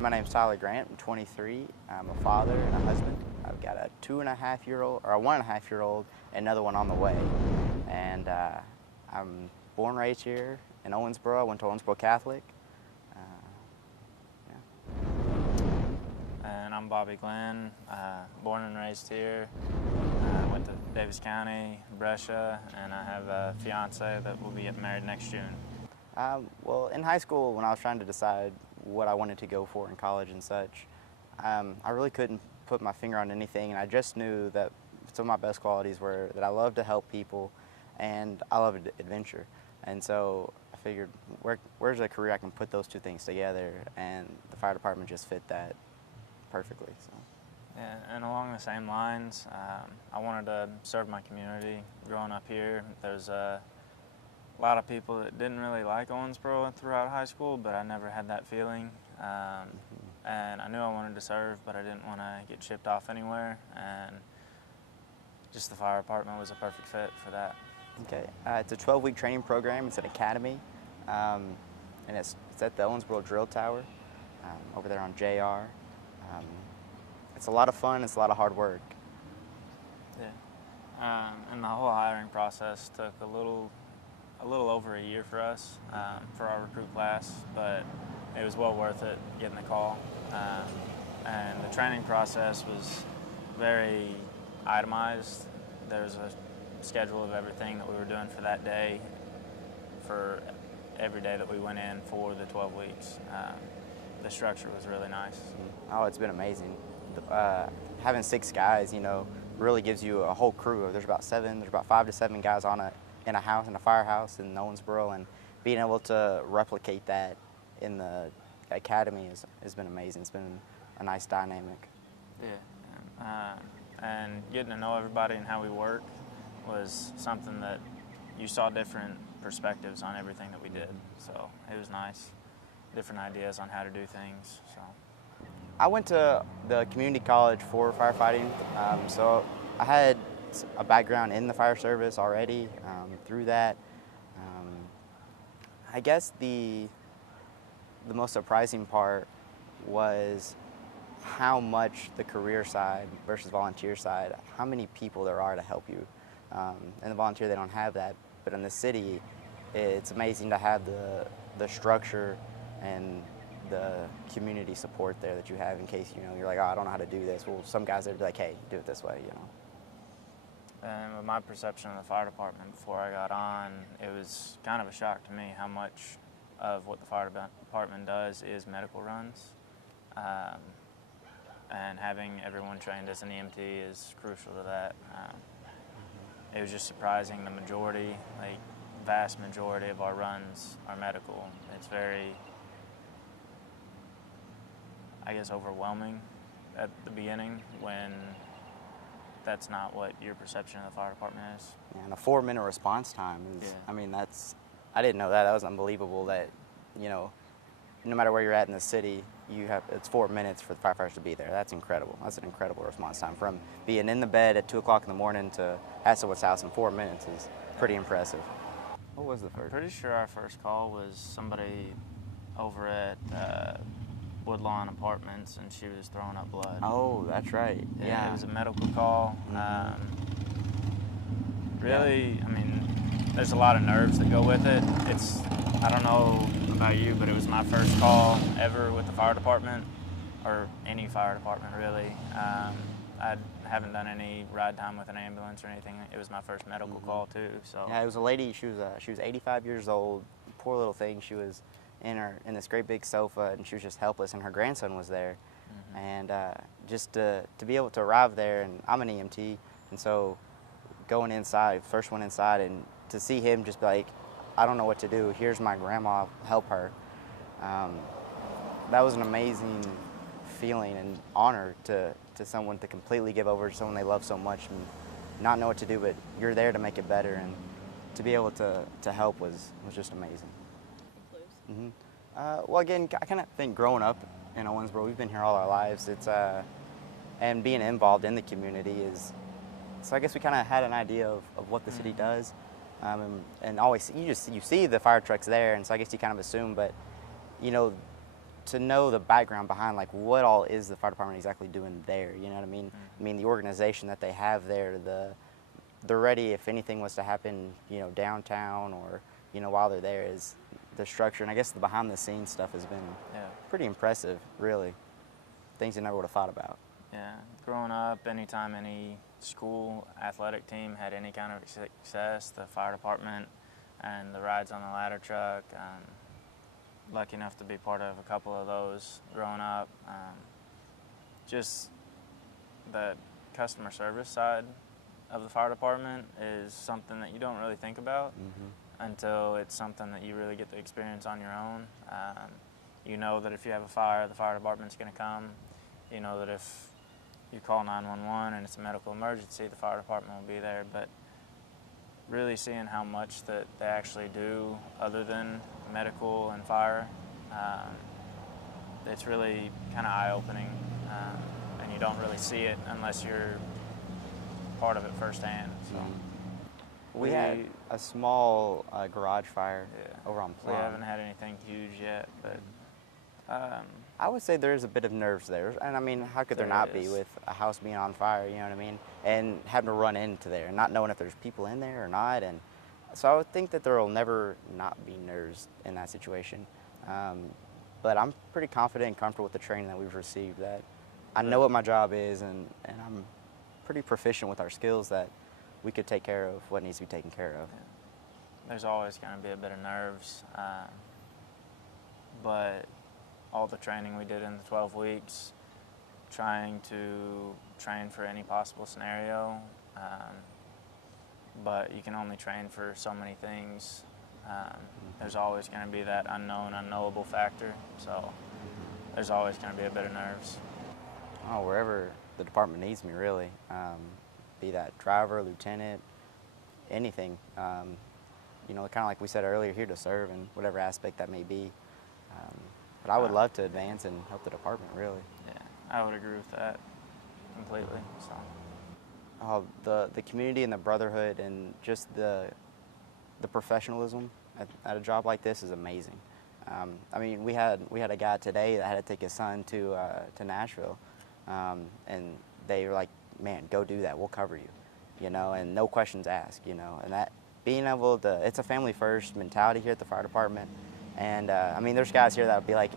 My name's Tyler Grant. I'm 23. I'm a father and a husband. I've got a 2.5-year-old, or a 1.5-year-old, and another one on the way. And I'm born and raised here in Owensboro. I went to Owensboro Catholic. And I'm Bobby Glenn, born and raised here. Went to Davis County, Brescia, and I have a fiance that will be getting married next June. Well, in high school, when I was trying to decide what I wanted to go for in college and such, I really couldn't put my finger on anything, and I just knew that some of my best qualities were that I love to help people and I love adventure. And so I figured, where's a career I can put those two things together, and the fire department just fit that perfectly. So. Yeah, and along the same lines, I wanted to serve my community. Growing up here, there's a lot of people that didn't really like Owensboro throughout high school, but I never had that feeling. And I knew I wanted to serve, but I didn't want to get shipped off anywhere. And just the fire department was a perfect fit for that. Okay, it's a 12-week training program. It's an academy, and it's at the Owensboro Drill Tower over there on JR. It's a lot of fun. It's a lot of hard work. Yeah, and the whole hiring process took a little over a year for us, for our recruit class, but it was well worth it getting the call. And the training process was very itemized. There was a schedule of everything that we were doing for that day, for every day that we went in for the 12 weeks. The structure was really nice. Oh, it's been amazing. Having 6 guys, really gives you a whole crew. There's about 5 to 7 guys in a firehouse in Owensboro, and being able to replicate that in the academy has been amazing. It's been a nice dynamic. Yeah, and getting to know everybody and how we work was something that you saw different perspectives on everything that we did. So it was nice, different ideas on how to do things. So I went to the community college for firefighting, so I had a background in the fire service already. Through that, I guess the most surprising part was how much the career side versus volunteer side, how many people there are to help you. In the volunteer, they don't have that, but in the city, it's amazing to have the structure and the community support there that you have in case you're like, oh, I don't know how to do this. Well, some guys would be like, hey, do it this way. And with my perception of the fire department before I got on, it was kind of a shock to me how much of what the fire department does is medical runs. And having everyone trained as an EMT is crucial to that. It was just surprising. The majority, vast majority of our runs are medical. It's very, I guess, overwhelming at the beginning when that's not what your perception of the fire department is. Yeah, and a 4-minute response time is, yeah. I didn't know that. That was unbelievable that, no matter where you're at in the city, it's 4 minutes for the firefighters to be there. That's incredible. That's an incredible response time. From being in the bed at 2 o'clock in the morning to at someone's house in 4 minutes is pretty impressive. What was the first? Pretty sure our first call was somebody over at Woodlawn Apartments, and she was throwing up blood. Oh, that's right. Yeah. It was a medical call. Really, there's a lot of nerves that go with it. I don't know about you, but it was my first call ever with the fire department, or any fire department really. I haven't done any ride time with an ambulance or anything. It was my first medical call too. So yeah, it was a lady. She was 85 years old. Poor little thing. She was in this great big sofa, and she was just helpless, and her grandson was there. And just to be able to arrive there, and I'm an EMT, and so going inside, first one inside, and to see him just be like, I don't know what to do, here's my grandma, help her. That was an amazing feeling and honor to someone to completely give over to someone they love so much and not know what to do, but you're there to make it better, and to be able to help was just amazing. Well, again, I kind of think growing up in Owensboro, we've been here all our lives. And being involved in the community so I guess we kind of had an idea of what the city does, and always you see the fire trucks there, and so I guess you kind of assume, but to know the background behind like what all is the fire department exactly doing there. You know what I mean? Mm-hmm. I mean the organization that they have there, they're ready if anything was to happen, you know, downtown or, you know, while they're there, is the structure. And I guess the behind the scenes stuff has been pretty impressive, really. Things you never would have thought about. Yeah, growing up, anytime any school athletic team had any kind of success, the fire department and the rides on the ladder truck, lucky enough to be part of a couple of those growing up. Just the customer service side of the fire department is something that you don't really think about until it's something that you really get to experience on your own. You know that if you have a fire, the fire department's going to come. You know that if you call 911 and it's a medical emergency, the fire department will be there. But really seeing how much that they actually do other than medical and fire, it's really kind of eye-opening, and you don't really see it unless you're part of it firsthand. So We had a small garage fire over on we Plum. haven't had anything huge yet, but I would say there's a bit of nerves there, and I mean, how could there not be is. with a house being on fire? You know what I mean? And having to run into there, and not knowing if there's people in there or not, and so I would think that there will never not be nerves in that situation. But I'm pretty confident and comfortable with the training that we've received. That I know what my job is, and I'm pretty proficient with our skills that we could take care of what needs to be taken care of. there's always going to be a bit of nerves, but all the training we did in the 12 weeks, trying to train for any possible scenario, but you can only train for so many things. There's always going to be that unknown, unknowable factor, so there's always going to be a bit of nerves. Oh, wherever the department needs me, really. Be that driver, lieutenant, anything. You know, kind of like we said earlier, here to serve in whatever aspect that may be. But I would love to advance and help the department, really. Yeah, I would agree with that completely. So. Oh, the community and the brotherhood and just the professionalism at a job like this is amazing. I mean, we had a guy today that had to take his son to Nashville, and they were like, "Man, go do that. We'll cover you," you know, and no questions asked, you know, and that being able to, it's a family first mentality here at the fire department, and I mean, there's guys here that would be like,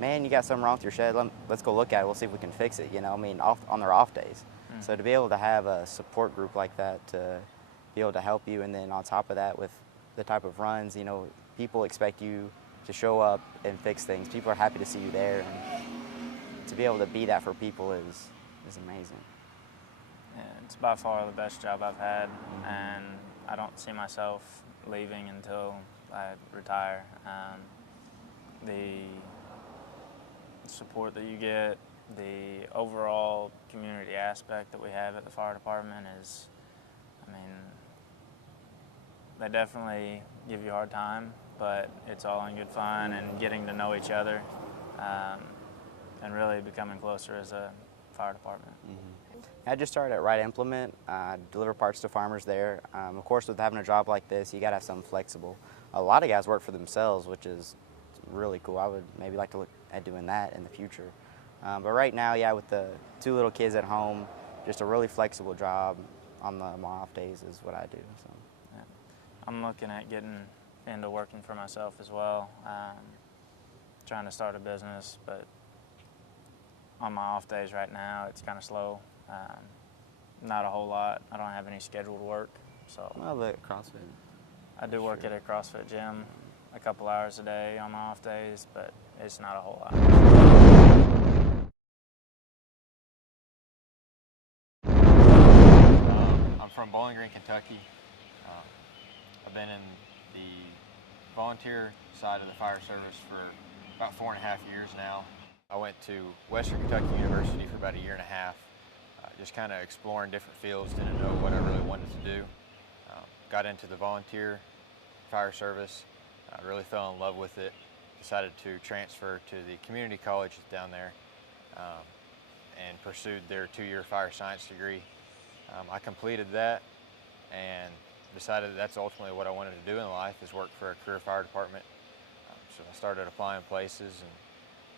"Man, you got something wrong with your shed. Let's go look at it. We'll see if we can fix it," you know. I mean, on their off days. So to be able to have a support group like that to be able to help you, and then on top of that with the type of runs, you know, people expect you to show up and fix things. People are happy to see you there, and to be able to be that for people is amazing. Yeah, it's by far the best job I've had, and I don't see myself leaving until I retire. The support that you get, the overall community aspect that we have at the fire department is, I mean, they definitely give you a hard time, but it's all in good fun and getting to know each other, and really becoming closer as a fire department. I just started at Right Implement, deliver parts to farmers there. Of course, with having a job like this, you gotta have something flexible. A lot of guys work for themselves, which is really cool. I would maybe like to look at doing that in the future. But right now, yeah, with the 2 little kids at home, just a really flexible job on my off days is what I do. So. Yeah. I'm looking at getting into working for myself as well, trying to start a business, but on my off days right now, it's kind of slow. Not a whole lot. I don't have any scheduled work, so. Well, the CrossFit. I do work at a CrossFit gym a couple hours a day on my off days, but it's not a whole lot. I'm from Bowling Green, Kentucky. I've been in the volunteer side of the fire service for about 4.5 years now. I went to Western Kentucky University for about 1.5 years, just kind of exploring different fields, didn't know what I really wanted to do. Got into the volunteer fire service, really fell in love with it, decided to transfer to the community college down there, and pursued their 2-year fire science degree. I completed that and decided that's ultimately what I wanted to do in life, is work for a career fire department. So I started applying places and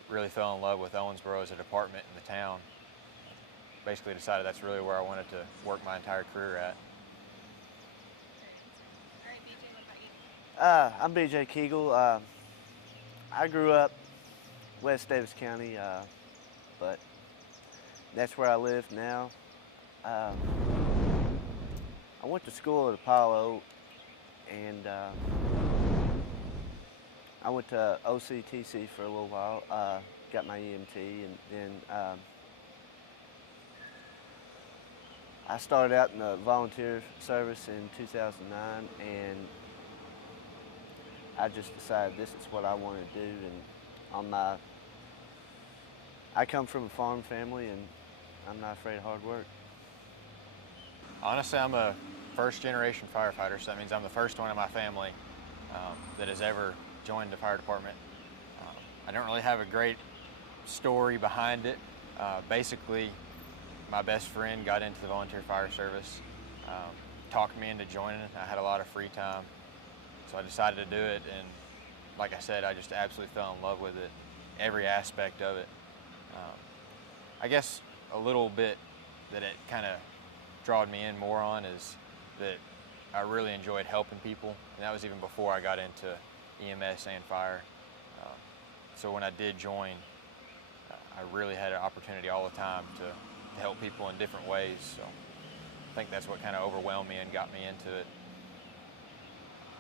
really fell in love with Owensboro as a department in the town. Basically decided that's really where I wanted to work my entire career at. All right, BJ, what about you? I'm BJ Kegel. I grew up West Davis County, but that's where I live now. I went to school at Apollo, and I went to OCTC for a little while, got my EMT, and then I started out in the volunteer service in 2009, and I just decided this is what I want to do. And I come from a farm family, and I'm not afraid of hard work. Honestly, I'm a first-generation firefighter, so that means I'm the first one in my family that has ever joined the fire department. I don't really have a great story behind it. Basically, my best friend got into the volunteer fire service, talked me into joining. I had a lot of free time, so I decided to do it, and like I said, I just absolutely fell in love with it, every aspect of it. I guess a little bit that it kind of drawed me in more on is that I really enjoyed helping people, and that was even before I got into EMS and fire. So when I did join, I really had an opportunity all the time to help people in different ways. So I think that's what kind of overwhelmed me and got me into it.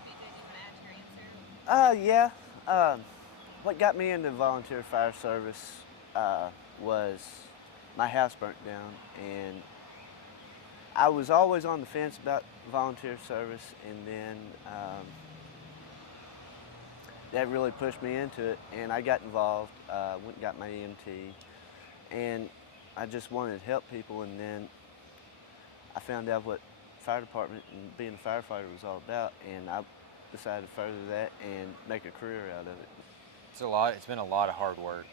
BJ, do you want to add to your answer? Yeah. What got me into volunteer fire service was my house burnt down, and I was always on the fence about volunteer service, and then that really pushed me into it, and I got involved, went and got my EMT, and I just wanted to help people, and then I found out what fire department and being a firefighter was all about, and I decided to further that and make a career out of it. It's been a lot of hard work.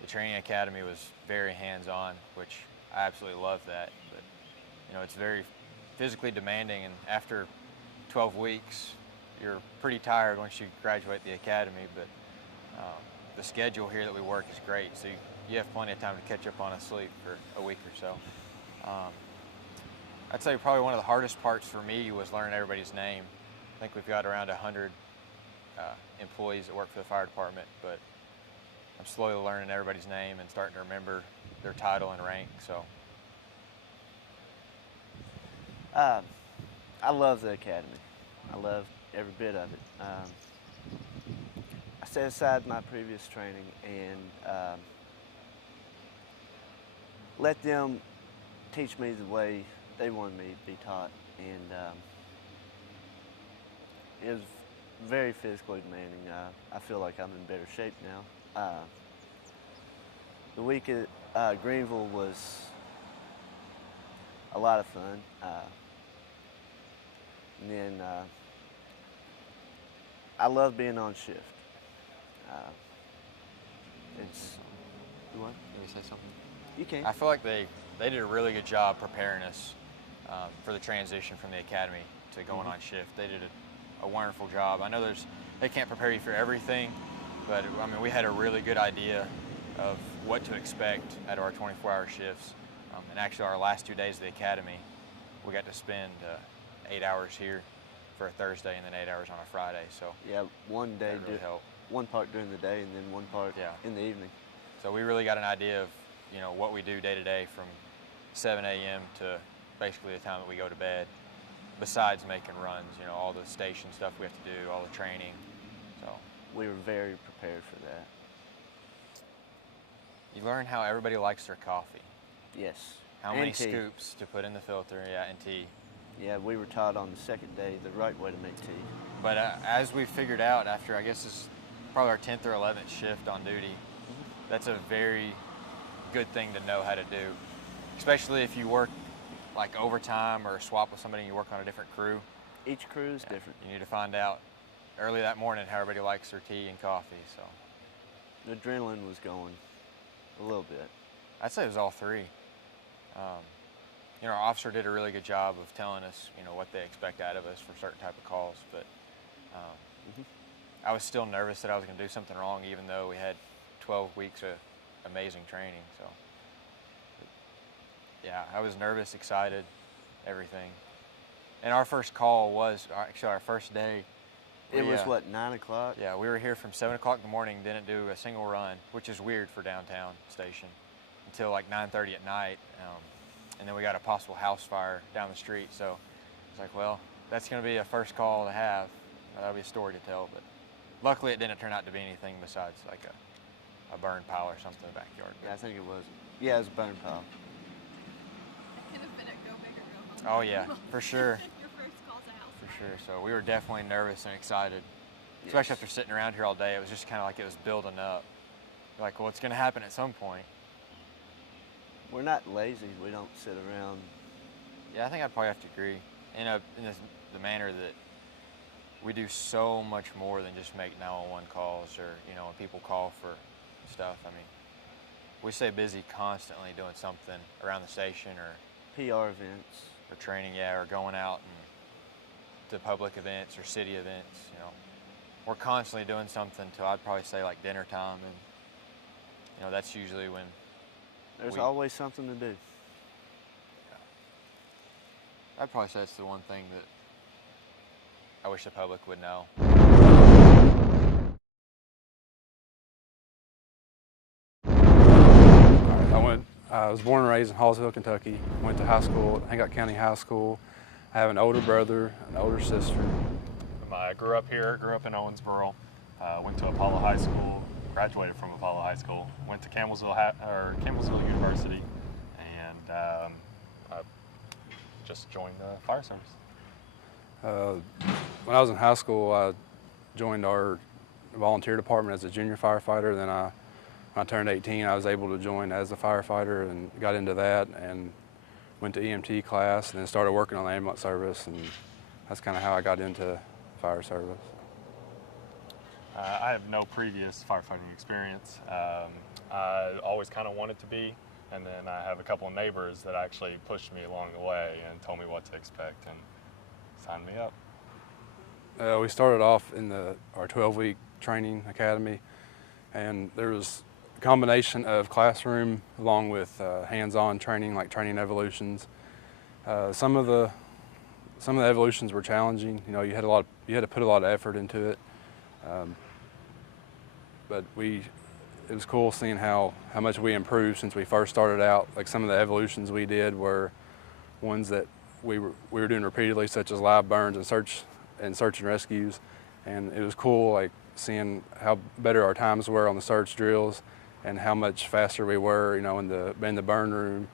The training academy was very hands-on, which I absolutely love that, but it's very physically demanding, and after 12 weeks, you're pretty tired once you graduate the academy, but the schedule here that we work is great, so you have plenty of time to catch up on a sleep for a week or so. I'd say probably one of the hardest parts for me was learning everybody's name. I think we've got around 100 employees that work for the fire department, but I'm slowly learning everybody's name and starting to remember their title and rank. So I love the academy. I love every bit of it. I set aside my previous training and let them teach me the way they wanted me to be taught, and it was very physically demanding. I feel like I'm in better shape now. The week at Greenville was a lot of fun. And then I love being on shift. You want? Let me say something. You can. I feel like they did a really good job preparing us for the transition from the academy to going on shift. They did a wonderful job. I know they can't prepare you for everything, but I mean, we had a really good idea of what to expect out of our 24-hour shifts. And actually, our last 2 days of the academy, we got to spend 8 hours here for a Thursday and then 8 hours on a Friday. So Yeah, one day that really helped. one part during the day and then one part in the evening. So we really got an idea of what we do day to day from 7 a.m. to basically the time that we go to bed, besides making runs, all the station stuff we have to do, all the training. So We were very prepared for that. you learn how everybody likes their coffee, Yes. how And many tea. scoops to put in the filter, and tea. Yeah, we were taught on the second day the right way to make tea. But as we figured out after, I guess this is probably our 10th or 11th shift on duty, that's a very good thing to know how to do, especially if you work like overtime or swap with somebody and you work on a different crew. Each crew is different. You need to find out early that morning how everybody likes their tea and coffee. So The adrenaline was going a little bit. I'd say it was all three. Our officer did a really good job of telling us, what they expect out of us for certain type of calls. But I was still nervous that I was going to do something wrong, even though we had 12 weeks of amazing training. So, yeah, I was nervous, excited, everything. And our first call was actually our first day. It was what, 9 o'clock? Yeah, we were here from 7 o'clock in the morning, didn't do a single run, which is weird for downtown station, until like 9:30 at night. And then we got a possible house fire down the street. So it's like, well, that's going to be a first call to have. That'll be a story to tell. But luckily, it didn't turn out to be anything besides like a burn pile or something in the backyard. Yeah, I think it was. Yeah, it was a burn pile. It could have been a go big or go home. Oh yeah, for sure. Your first call's a house For fire. sure. So we were definitely nervous and excited, especially after sitting around here all day. It was just kind of like it was building up. Like, well, it's going to happen at some point. We're not lazy. We don't sit around. Yeah, I think I'd probably have to agree in the manner that we do so much more than just make 911 calls or, you know, when people call for stuff. I mean, we stay busy constantly doing something around the station or PR events. or training, yeah, or going out and to public events or city events, you know. We're constantly doing something till I'd probably say like dinner time, and you know, that's usually when There's always something to do. I'd probably say it's the one thing that I wish the public would know. I was born and raised in Hallsville, Kentucky. Went to high school at Hancock County High School. I have an older brother, an older sister. I grew up here, grew up in Owensboro, went to Apollo High School, graduated from Apollo High School, went to Campbellsville University, and I just joined the fire service. When I was in high school, I joined our volunteer department as a junior firefighter. Then when I turned 18, I was able to join as a firefighter and got into that and went to EMT class and then started working on the ambulance service, and that's kind of how I got into fire service. I have no previous firefighting experience. I always kind of wanted to be, and then I have a couple of neighbors that actually pushed me along the way and told me what to expect and signed me up. We started off in our 12-week training academy, and there was a combination of classroom along with hands-on training, like training evolutions. Some of the evolutions were challenging. You know, you had to put a lot of effort into it. But it was cool seeing how much we improved since we first started out. Like some of the evolutions we did were ones that we were doing repeatedly, such as live burns and search and rescues. And it was cool, like seeing how better our times were on the search drills and how much faster we were, you know, in the burn room.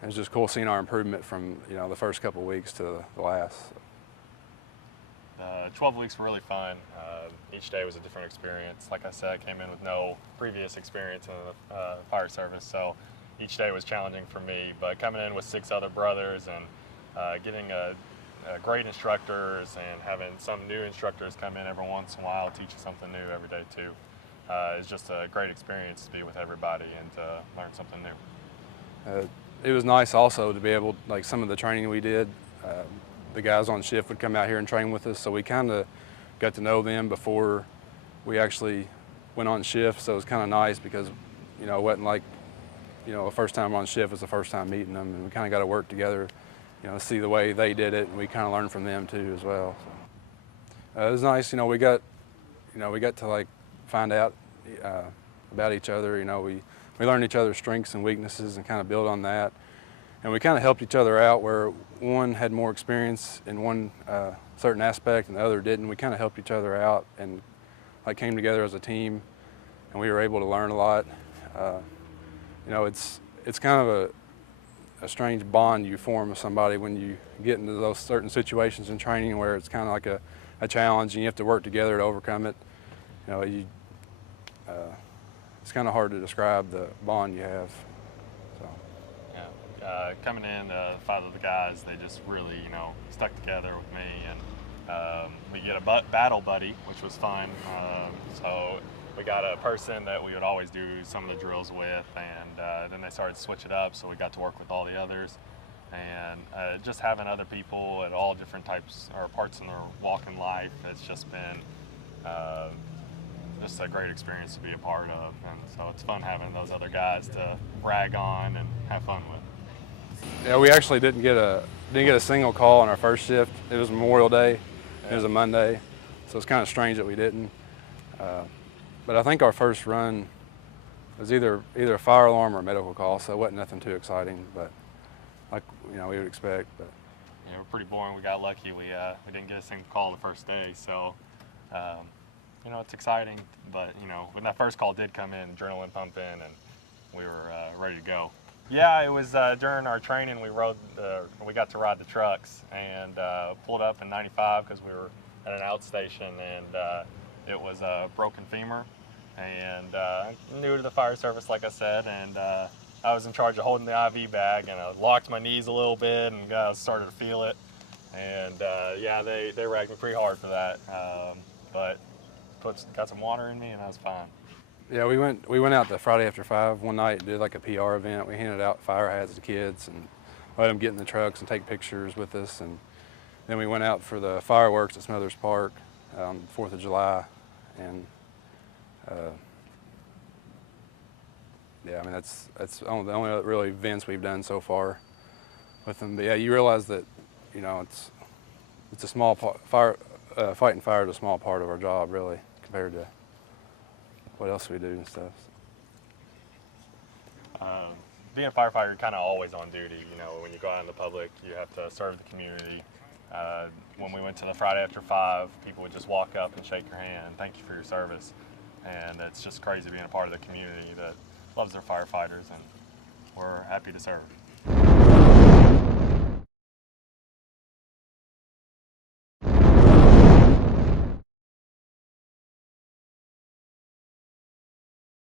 It was just cool seeing our improvement from, you know, the first couple of weeks to the last. 12 weeks were really fun. Each day was a different experience. Like I said, I came in with no previous experience in the fire service, so each day was challenging for me. But coming in with 6 other brothers and getting great instructors and having some new instructors come in every once in a while, teach you something new every day too. It's just a great experience to be with everybody and to learn something new. It was nice also to be able, like some of the training we did, the guys on shift would come out here and train with us, so we kind of got to know them before we actually went on shift. So it was kind of nice because, you know, it wasn't like, you know, the first time on shift was the first time meeting them, and we kind of got to work together, you know, see the way they did it, and we kind of learned from them too as well. So, it was nice, you know, we got to like find out about each other. You know, we learned each other's strengths and weaknesses and kind of build on that. And we kind of helped each other out where one had more experience in one certain aspect and the other didn't. We kind of helped each other out and like came together as a team, and we were able to learn a lot. You know, it's kind of a strange bond you form with somebody when you get into those certain situations in training where it's kind of like a challenge and you have to work together to overcome it. You know, it's kind of hard to describe the bond you have. So. Yeah, coming in, 5 of the guys, they just really, you know, stuck together with me, and we get a battle buddy, which was fun. So we got a person that we would always do some of the drills with, and then they started to switch it up, so we got to work with all the others. And just having other people at all different types or parts in their walk in life, it's just been just a great experience to be a part of, and so it's fun having those other guys to brag on and have fun with. Yeah, we actually didn't get a single call on our first shift. It was Memorial Day. It was a Monday, so it's kind of strange that we didn't. But I think our first run was either a fire alarm or a medical call, so it wasn't nothing too exciting, but like we would expect. But Yeah, we're pretty boring. We got lucky. We didn't get a single call the first day, so it's exciting. But when that first call did come in, adrenaline pumping, and we were ready to go. Yeah, it was during our training. We got to ride the trucks and pulled up in 95 because we were at an outstation, and it was a broken femur. And new to the fire service, like I said, and I was in charge of holding the IV bag, and I locked my knees a little bit and started to feel it. And yeah, they ragged me pretty hard for that, but got some water in me, and I was fine. yeah, we went out the Friday after 5 one night and did like a PR event. We handed out fire hats to kids and let them get in the trucks and take pictures with us. And then we went out for the fireworks at Smothers Park on 4th of July. And yeah, I mean that's the only really events we've done so far with them. But yeah, you realize that it's a small part. Fighting fire is a small part of our job, really, compared to what else we do and stuff. Being a firefighter, you're kind of always on duty. When you go out in the public, you have to serve the community. When we went to the Friday after 5, people would just walk up and shake your hand, thank you for your service. And it's just crazy being a part of the community that loves their firefighters, and we're happy to serve.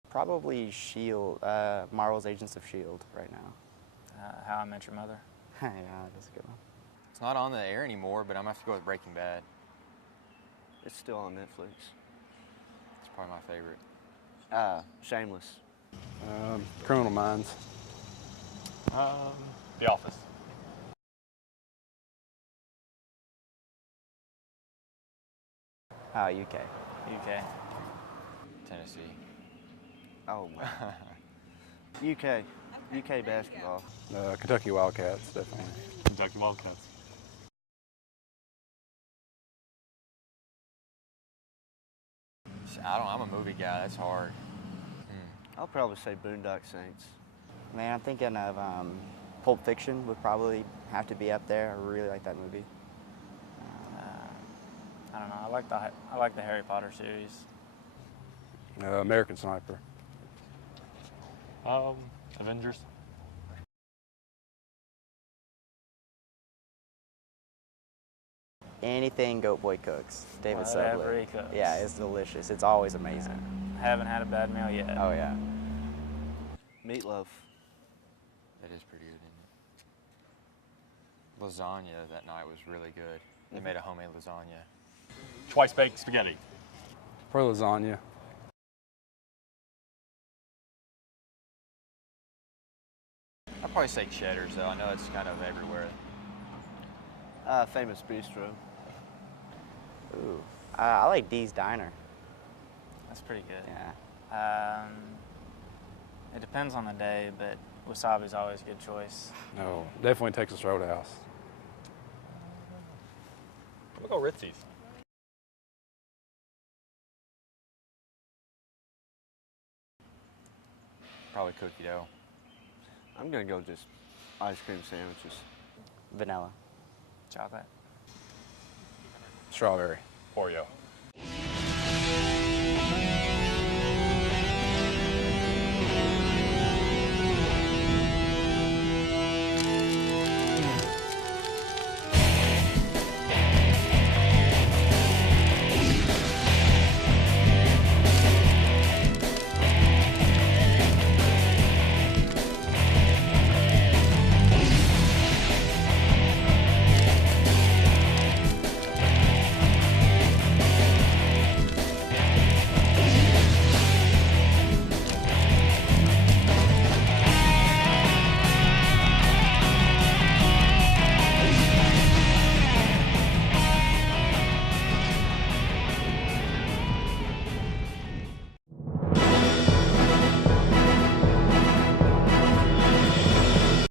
Probably Shield, Marvel's Agents of Shield right now. How I Met Your Mother. Yeah, that's a good one. It's not on the air anymore, but I'm gonna have to go with Breaking Bad. It's still on Netflix. It's probably my favorite. Shameless. Criminal Minds. The Office. UK. UK. Tennessee. Oh my. UK basketball. Kentucky Wildcats, definitely. Kentucky Wildcats. I'm a movie guy. That's hard. I'll probably say Boondock Saints. Man, I'm thinking of Pulp Fiction would probably have to be up there. I really like that movie. I don't know. I like the Harry Potter series. American Sniper. Avengers. Anything Goat Boy cooks. David Whatever Sublet. he cooks. Yeah, it's delicious. It's always amazing. Haven't had a bad meal yet. Oh yeah. Meatloaf. That is pretty good, isn't it? Lasagna that night was really good. They made a homemade lasagna. Twice baked spaghetti. Probably lasagna. I'd probably say Cheddar's, though. I know it's kind of everywhere. Famous Bistro. Ooh. I like Dee's Diner. That's pretty good. Yeah. It depends on the day, but wasabi's always a good choice. No, definitely Texas Roadhouse. I'm gonna go Ritzy's. Probably cookie dough. I'm gonna go just ice cream sandwiches. Vanilla. Chocolate. Strawberry. Oreo.